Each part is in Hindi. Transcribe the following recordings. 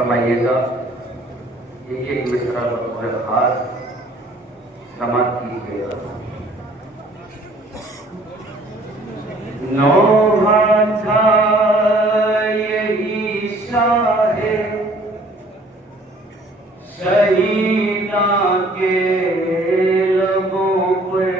फरमाइएगा। एक मिसरा बतौर खास समाप्त कीजिएगा। नौहा था यही शाहे शहीदा के लबों पर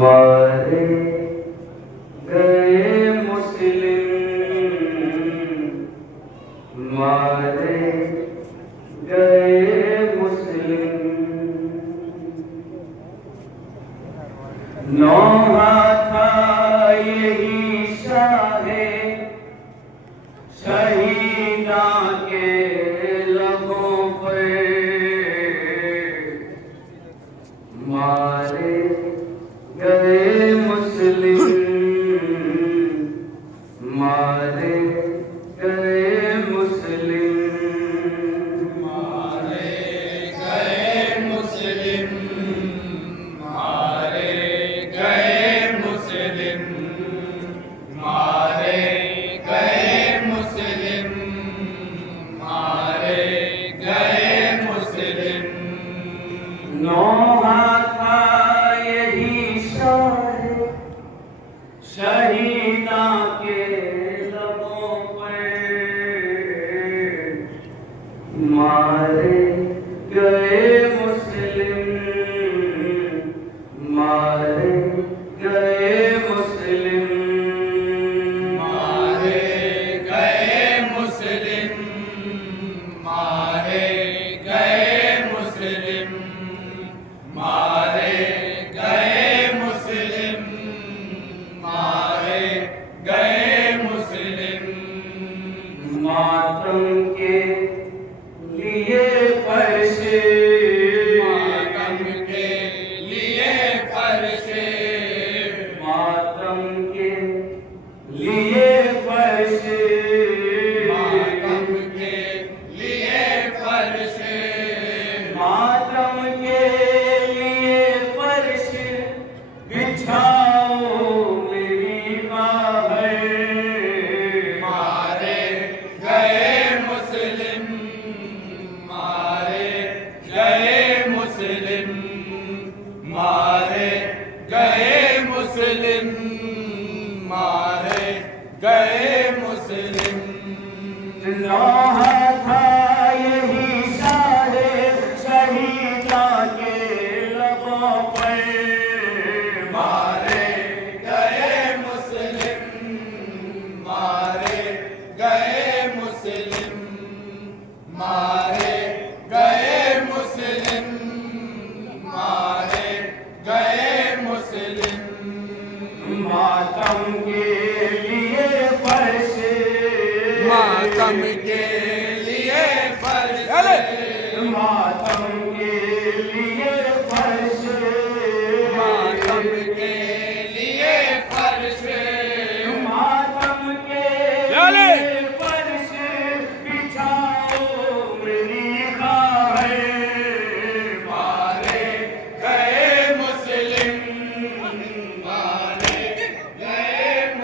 मारे गए मुस्लिम, मारे गए मुस्लिम। नौहा था यही शाहे शहीदा के लबों पर मारे गए मुस्लिम, मारे गए मुस्लिम, मारे गए मुस्लिम, मारे गए मुस्लिम, मारे गए मुस्लिम, मारे गए मुस्लिम। नौहा था यही शाहे शहीदा के लबों पर मारे गए मुस्लिम, मारे गए मुस्लिम, मारे गए मुस्लिम, मारे गए मुस्लिम, मारे गए मुस्लिम, मारे गए मुस्लिम। मातम के लिए फर्श, मातम के लिए फर्श, मातम के लिए फर्श, मातम के लिए फर्श, मातम के लिए फर्श बिछाओ मेरी बाहर। मारे गए मुस्लिम, मारे गए मुस्लिम, मारे गए मुस्लिम, मारे गए मुस्लिम। नौहा था यही शाहे शहीदा के लबों पर मारे गए मुस्लिम, मारे गए मुस्लिम, मारे गए मुस्लिम, मारे गए मुस्लिम। मातम के लिए फर्श, मातम के लिए फर्श, मातम के लिए फर्श, मातम के लिए फर्श, मातम के लिए फर्श बिछाओ मेरी खाहे। मारे गए मुस्लिम, मारे गए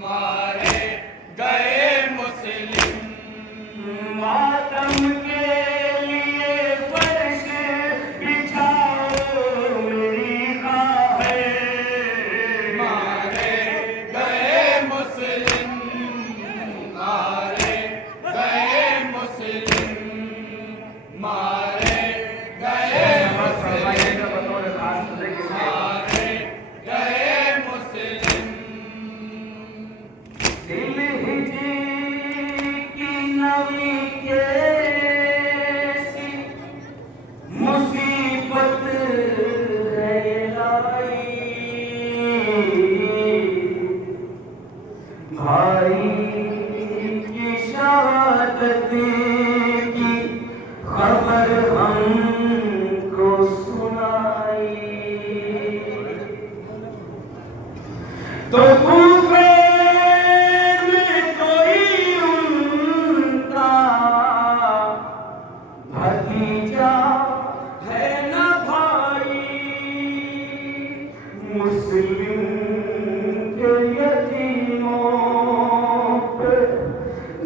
मारे गए मुस्लिम। मातम के लिए फर्श बिछाओ मेरी ख्वाहिश। मारे गए मुस्लिम, मारे गए मुस्लिम, मारे गए मुस्लिम, मारे गए मुस्लिम। दिल हिजी की नवी कैसी मुसीबत है लाई। भाई की शहादत की खबर हमको सुनाई। तो कूफे में कोई उनका भतीजा है न भाई। मुस्लिम के यतीमों पे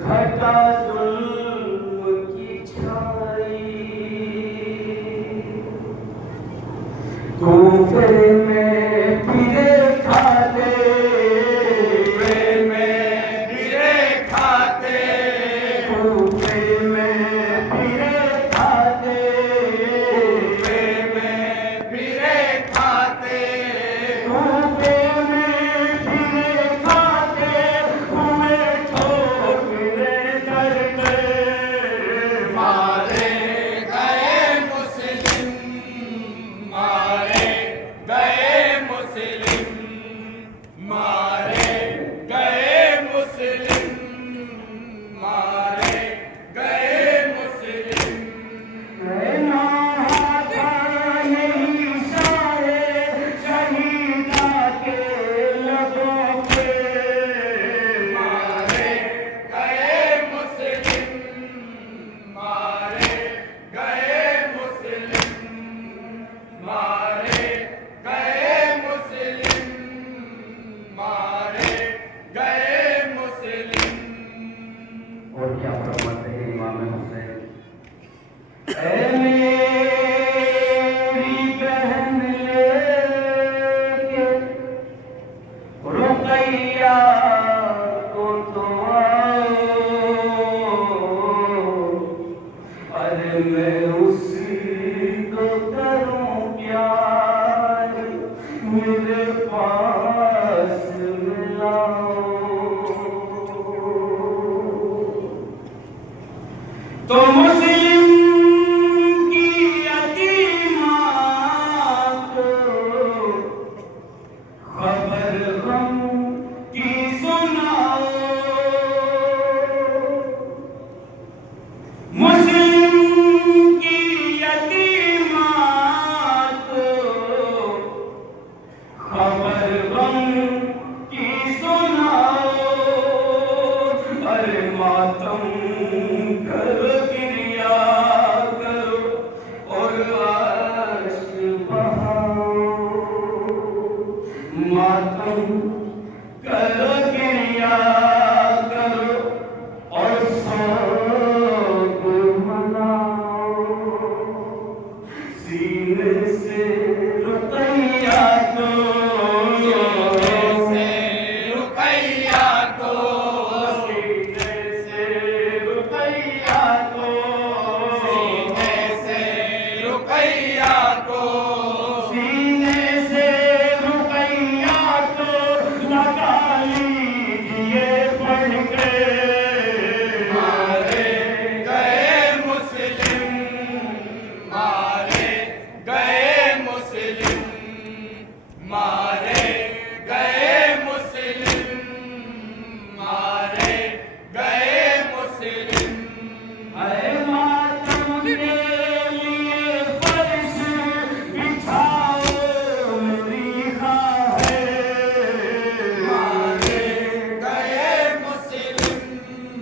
घटा जुल्म की छाई। कूफे में फिरे खाते कूफे में फिरे खाते कूफे में फिरे खाते हुए ठोकरे करते। मारे गए मुस्लिम, मारे गए मुस्लिम, मारे गए मुस्लिम, मारे गए मुस्लिम। रहना था यही सारे शहीदा के लबों पे। मारे गए मुस्लिम, मारे गए मुस्लिम, मारे गए मुस्लिम, मारे गए मुस्लिम। और क्या फरमाते हैं इमाम हुसैन? ऐ